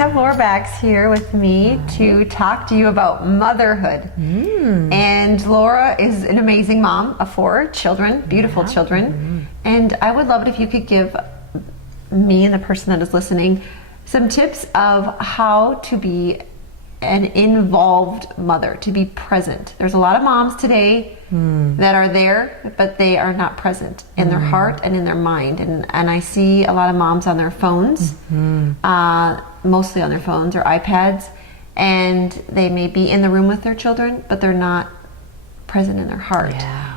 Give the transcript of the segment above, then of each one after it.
have Laura Bax here with me to talk to you about motherhood. And Laura is an amazing mom of 4 children, beautiful children. And I would love it if you could give me and the person that is listening some tips of how to be an involved mother, to be present. There's a lot of moms today that are there, but they are not present in their heart and in their mind. And I see a lot of moms on their phones, mostly on their phones or iPads, and they may be in the room with their children, but they're not present in their heart.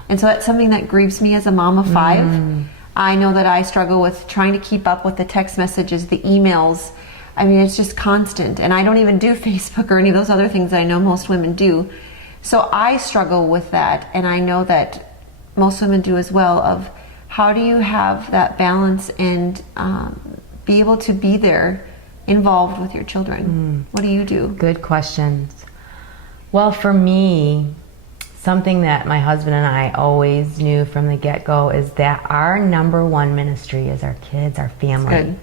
And so that's something that grieves me as a mom of 5. I know that I struggle with trying to keep up with the text messages, the emails. I mean, it's just constant. And I don't even do Facebook or any of those other things that I know most women do. So I struggle with that. And I know that most women do as well, of how do you have that balance and be able to be there involved with your children? What do you do? Good questions. Well, for me, something that my husband and I always knew from the get-go is that our number one ministry is our kids, our family. That's good.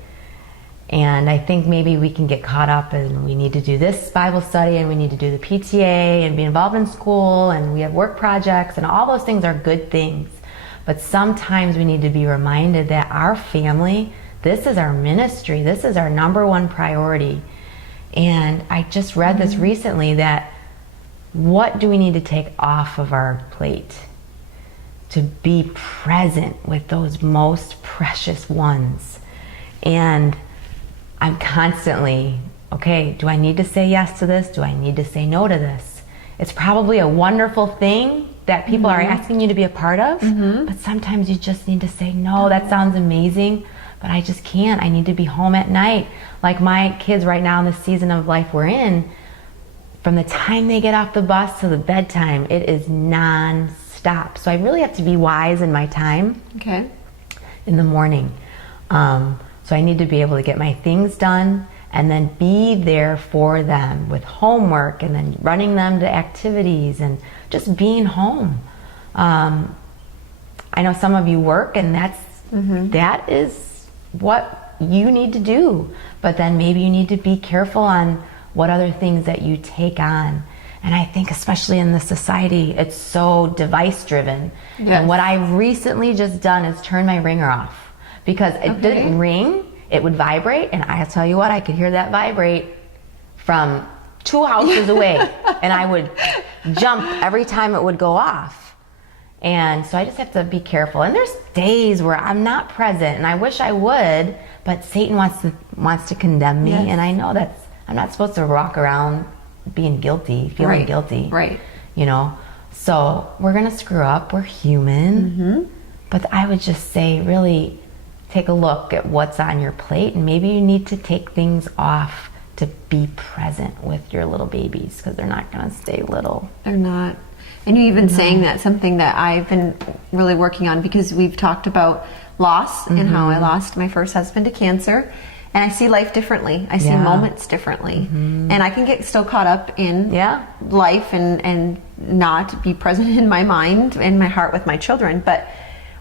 And I think maybe we can get caught up in we need to do this Bible study and we need to do the PTA and be involved in school and we have work projects, and all those things are good things. But sometimes we need to be reminded that our family, this is our ministry, this is our number one priority. And I just read this recently, that what do we need to take off of our plate to be present with those most precious ones? And I'm constantly, okay, do I need to say yes to this? Do I need to say no to this? It's probably a wonderful thing that people are asking you to be a part of, but sometimes you just need to say, no, that sounds amazing, but I just can't. I need to be home at night. Like my kids right now in the season of life we're in, from the time they get off the bus to the bedtime, it is non-stop. So I really have to be wise in my time in the morning. So I need to be able to get my things done and then be there for them with homework and then running them to activities and just being home. I know some of you work, and that is what you need to do. But then maybe you need to be careful on what other things that you take on. And I think especially in this society, it's so device driven. And what I've recently just done is turn my ringer off. Because it didn't ring, it would vibrate, and I'll tell you what, I could hear that vibrate from 2 houses away, and I would jump every time it would go off. And so I just have to be careful. And there's days where I'm not present, and I wish I would, but Satan wants to condemn me, and I know that's, I'm not supposed to walk around being guilty, feeling guilty. You know, so we're gonna screw up, we're human, but I would just say, really, take a look at what's on your plate, and maybe you need to take things off to be present with your little babies, because they're not going to stay little. They're not. And you even saying that, something that I've been really working on, because we've talked about loss and how I lost my first husband to cancer, and I see life differently. I see moments differently. And I can get still caught up in life and not be present in my mind and my heart with my children. But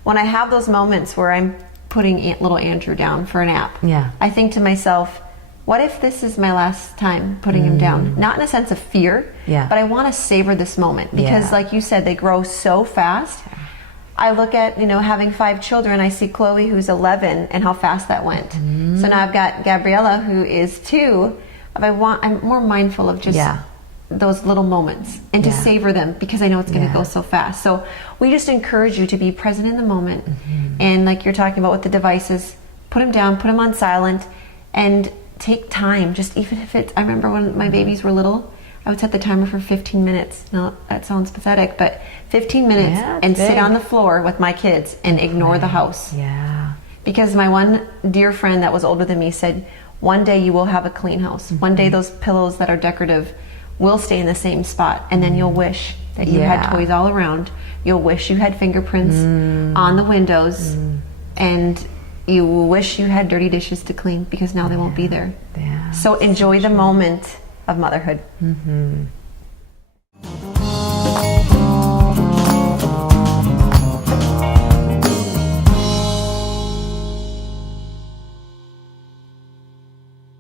when I have those moments where I'm putting little Andrew down for a nap, I think to myself, what if this is my last time putting him down? Not in a sense of fear, but I want to savor this moment, because like you said, they grow so fast. I look at, having 5 children, I see Chloe, who's 11, and how fast that went. So now I've got Gabriella, who is 2. I'm more mindful of just those little moments and to savor them, because I know it's going to go so fast. So we just encourage you to be present in the moment. And like you're talking about with the devices, put them down, put them on silent, and take time. Just even if it's, I remember when my babies were little, I would set the timer for 15 minutes. Now that sounds pathetic, but 15 minutes and sit on the floor with my kids and ignore the house. Because my one dear friend that was older than me said, one day you will have a clean house. One day those pillows that are decorative will stay in the same spot, and then you'll wish that you had toys all around. You'll wish you had fingerprints on the windows, and you will wish you had dirty dishes to clean, because now they won't be there. So enjoy the moment of motherhood.